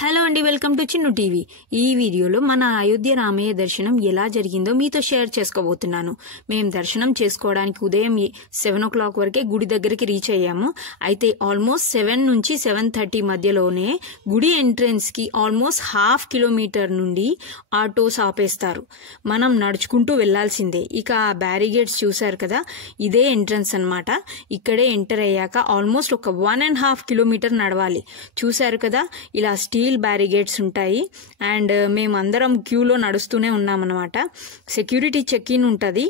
Hello అండి, welcome to Chinnu TV. ఈ వీడియోలో మన అయోధ్య రామయ్య దర్శనం ఎలా జరిగిందో మీతో షేర్ చేసుకోబోతున్నాను. మేము దర్శనం చేసుకోవడానికి ఉదయం 7 o'clock వరకే గుడి దగ్గరికి రీచ్ అయ్యాము. అయితే ఆల్మోస్ట్ 7 నుంచి 7:30 మధ్యలోనే గుడి ఎంట్రెన్స్ కి ఆల్మోస్ట్ 1/2 కిలోమీటర్ నుండి ఆటోస్ ఆపేస్తారు. మనం నడుచుకుంటూ వెళ్లాల్సిందే. ఇక ఆ బ్యారిగేడ్స్ చూసారు కదా, ఇదే ఎంట్రన్స్ అన్నమాట. ఇక్కడే ఎంటర్ అయ్యాక ఆల్మోస్ట్ ఒక 1.5 కిలోమీటర్ నడవాలి. చూసారు కదా, ఇలా స్టీల్ బ్యారిగేడ్స్ ఉంటాయి. అండ్ మేమందరం క్యూలో నడుస్తూనే ఉన్నామన్నమాట. సెక్యూరిటీ చెక్ ఇన్ ఉంటుంది.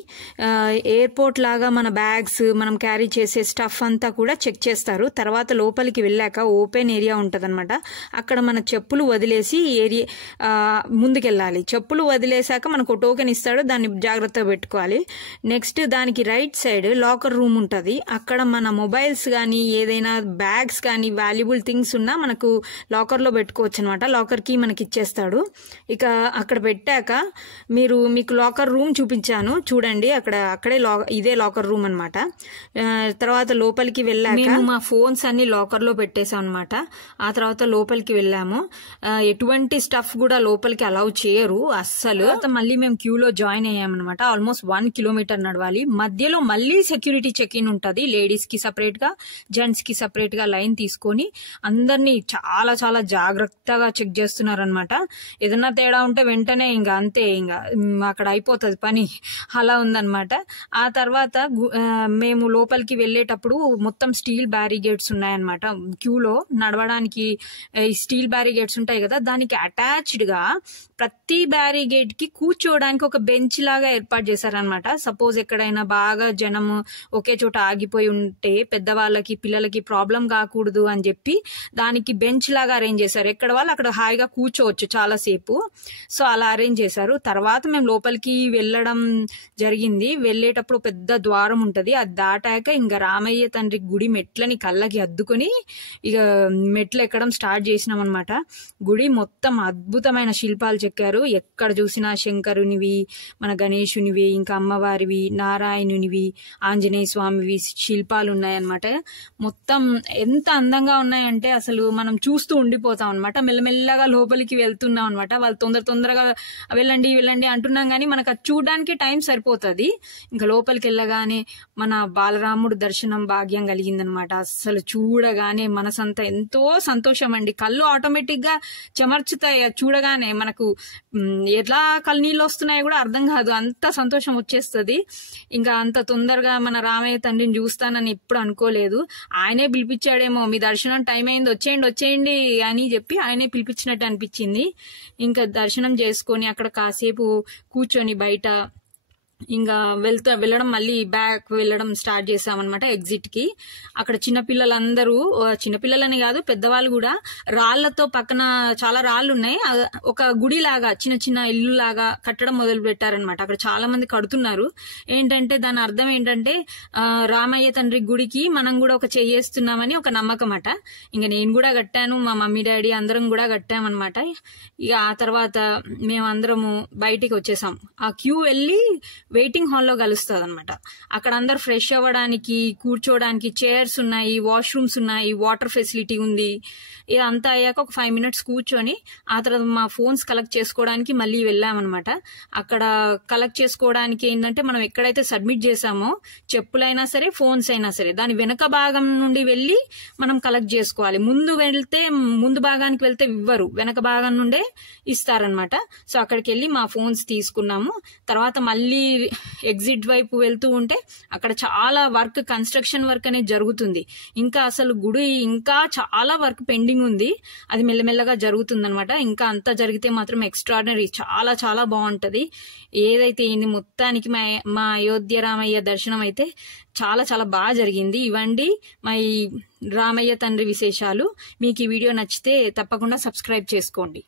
ఎయిర్పోర్ట్ లాగా మన బ్యాగ్స్, మనం క్యారీ చేసే స్టఫ్ అంతా కూడా చెక్ చేస్తారు. తర్వాత లోపలికి వెళ్ళాక ఓపెన్ ఏరియా ఉంటుందన్నమాట. అక్కడ మన చెప్పులు వదిలేసి ముందుకెళ్ళాలి. చెప్పులు వదిలేసాక మనకు టోకెన్ ఇస్తాడు, దాన్ని జాగ్రత్తగా పెట్టుకోవాలి. నెక్స్ట్ దానికి రైట్ సైడ్ లాకర్ రూమ్ ఉంటుంది. అక్కడ మన మొబైల్స్ కానీ ఏదైనా బ్యాగ్స్ కానీ వాల్యుబుల్ థింగ్స్ ఉన్నా మనకు లాకర్లో పెట్టుకోవచ్చు అనమాట. లాకర్ కి మనకి ఇచ్చేస్తాడు. ఇక అక్కడ పెట్టాక మీకు లాకర్ రూమ్ చూపించాను చూడండి. అక్కడే ఇదే లాకర్ రూమ్ అనమాట. తర్వాత లోపలికి వెళ్ళాక మేము మా ఫోన్స్ అన్ని లాకర్ లో పెట్టేసాం అనమాట. ఆ తర్వాత లోపలికి వెళ్ళాము. ఎటువంటి స్టఫ్ కూడా లోపలికి అలౌ చేయరు అస్సలు. మళ్ళీ మేము క్యూలో జాయిన్ అయ్యామన్నమాట. ఆల్మోస్ట్ 1 కిలోమీటర్ నడవాలి. మధ్యలో మళ్ళీ సెక్యూరిటీ చెక్ ఇన్ ఉంటుంది. లేడీస్ కి సపరేట్ గా, జెంట్స్ కి సపరేట్ గా లైన్ తీసుకొని అందరినీ చాలా చాలా జాగ్రత్తగా చెక్ చేస్తున్నారు అనమాట. ఏదన్నా తేడా ఉంటే వెంటనే అంతే అక్కడ అయిపోతుంది పని. అలా ఉందన్నమాట. ఆ తర్వాత మేము లోపలికి వెళ్ళేటప్పుడు మొత్తం స్టీల్ బ్యారిగేడ్స్ ఉన్నాయన్నమాట. క్యూలో నడవడానికి స్టీల్ బ్యారిగేడ్స్ ఉంటాయి కదా, దానికి అటాచ్డ్ గా ప్రతి బ్యారిగేడ్ కి కూర్చోవడానికి ఒక బెంచ్ లాగా ఏర్పాటు చేశారనమాట. సపోజ్ ఎక్కడైనా బాగా జనం ఒకే చోట ఆగిపోయి ఉంటే పెద్దవాళ్ళకి పిల్లలకి ప్రాబ్లం కాకూడదు అని చెప్పి దానికి బెంచ్ లాగా అరేంజ్ చేశారు. ఎక్కడ వాళ్ళు అక్కడ హాయిగా కూర్చోవచ్చు చాలా సేపు. సో అలా అరేంజ్ చేశారు. తర్వాత మేము లోపలికి వెళ్ళడం జరిగింది. వెళ్ళేటప్పుడు పెద్ద ద్వారం ఉంటది. అది దాటాక ఇంకా రామయ్య తండ్రి గుడి మెట్లని కళ్ళకి అద్దుకొని ఇక మెట్లు ఎక్కడం స్టార్ట్ చేసినాం అనమాట. గుడి మొత్తం అద్భుతమైన శిల్పాలు చెక్కారు. ఎక్కడ చూసినా శంకరునివి, మన గణేశునివి, ఇంకా అమ్మవారివి, నారాయణునివి, ఆంజనేయ స్వామివి శిల్పాలు ఉన్నాయన్నమాట. మొత్తం ఎంత అందంగా ఉన్నాయంటే అసలు మనం చూస్తూ ఉండిపోతాం అనమాట. మెల్లమెల్లగా లోపలికి వెళ్తున్నాం అనమాట. వాళ్ళు తొందరగా వెళ్ళండి వెళ్ళండి అంటున్నాం కానీ మనకు అది చూడడానికి టైం సరిపోతుంది. ఇంకా లోపలికి వెళ్ళగానే మన బాలరాముడు దర్శనం భాగ్యం కలిగిందనమాట. అసలు చూడగానే మనసంతా ఎంతో సంతోషం అండి. కళ్ళు ఆటోమేటిక్ గా చెమర్చుతాయి. చూడగానే మనకు ఎట్లా కళ్ళనీళ్ళు వస్తున్నాయో కూడా అర్థం కాదు, అంత సంతోషం వచ్చేస్తుంది. ఇంకా అంత తొందరగా మన రామయ్య తండ్రిని చూస్తానని ఎప్పుడు అనుకోలేదు. ఆయనే పిలిపించాడేమో, మీ దర్శనం టైం అయింది, వచ్చేయండి అని చెప్పి ఆయనే పిలిపించినట్టు అనిపించింది. ఇంకా దర్శనం చేసుకొని అక్కడ కాసేపు కూర్చొని బయట ఇంకా వెళ్ళడం మళ్ళీ బ్యాక్ వెళ్ళడం స్టార్ట్ చేసామన్నమాట ఎగ్జిట్ కి. అక్కడ చిన్నపిల్లలందరూ, చిన్నపిల్లలని కాదు పెద్దవాళ్ళు కూడా రాళ్లతో పక్కన చాలా రాళ్ళు ఉన్నాయి. ఒక గుడి లాగా చిన్న చిన్న ఇల్లు లాగా కట్టడం మొదలు పెట్టారనమాట. అక్కడ చాలా మంది కడుతున్నారు. ఏంటంటే దాని అర్థం ఏంటంటే రామయ్య తండ్రి గుడికి మనం కూడా ఒక చేస్తున్నామని ఒక నమ్మకం అట. ఇంకా నేను కూడా కట్టాను, మా మమ్మీ డాడీ అందరం కూడా కట్టామన్నమాట. ఇక ఆ తర్వాత మేమందరము బయటికి వచ్చేసాం. ఆ క్యూ వెళ్ళి వెయిటింగ్ హాల్లో కలుస్తుంది అనమాట. అక్కడ అందరు ఫ్రెష్ అవ్వడానికి, కూర్చోవడానికి చైర్స్ ఉన్నాయి, వాష్రూమ్స్ ఉన్నాయి, వాటర్ ఫెసిలిటీ ఉంది. ఇదంతా అయ్యాక ఒక 5 minutes కూర్చొని ఆ తర్వాత మా ఫోన్స్ కలెక్ట్ చేసుకోవడానికి మళ్ళీ వెళ్ళామన్నమాట. అక్కడ కలెక్ట్ చేసుకోవడానికి ఏంటంటే మనం ఎక్కడైతే సబ్మిట్ చేసామో చెప్పులైనా సరే ఫోన్స్ అయినా సరే దాని వెనక భాగం నుండి వెళ్ళి మనం కలెక్ట్ చేసుకోవాలి. ముందు భాగానికి వెళ్తే ఇవ్వరు, వెనక భాగం నుండే ఇస్తారనమాట. సో అక్కడికి వెళ్ళి మా ఫోన్స్ తీసుకున్నాము. తర్వాత మళ్ళీ ఎగ్జిట్ వైపు వెళ్తూ ఉంటే అక్కడ చాలా వర్క్, కన్స్ట్రక్షన్ వర్క్ అనేది జరుగుతుంది. ఇంకా అసలు గుడి ఇంకా చాలా వర్క్ పెండింగ్ ఉంది. అది మెల్లమెల్లగా జరుగుతుంది అనమాట. ఇంకా అంతా జరిగితే మాత్రం ఎక్స్ట్రాడినరీ, చాలా చాలా బాగుంటది. ఏదైతే ఏంది మొత్తానికి మా అయోధ్య రామయ్య దర్శనం అయితే చాలా చాలా బాగా జరిగింది. ఇవ్వండి మా రామయ్య తండ్రి విశేషాలు. మీకు ఈ వీడియో నచ్చితే తప్పకుండా సబ్స్క్రైబ్ చేసుకోండి.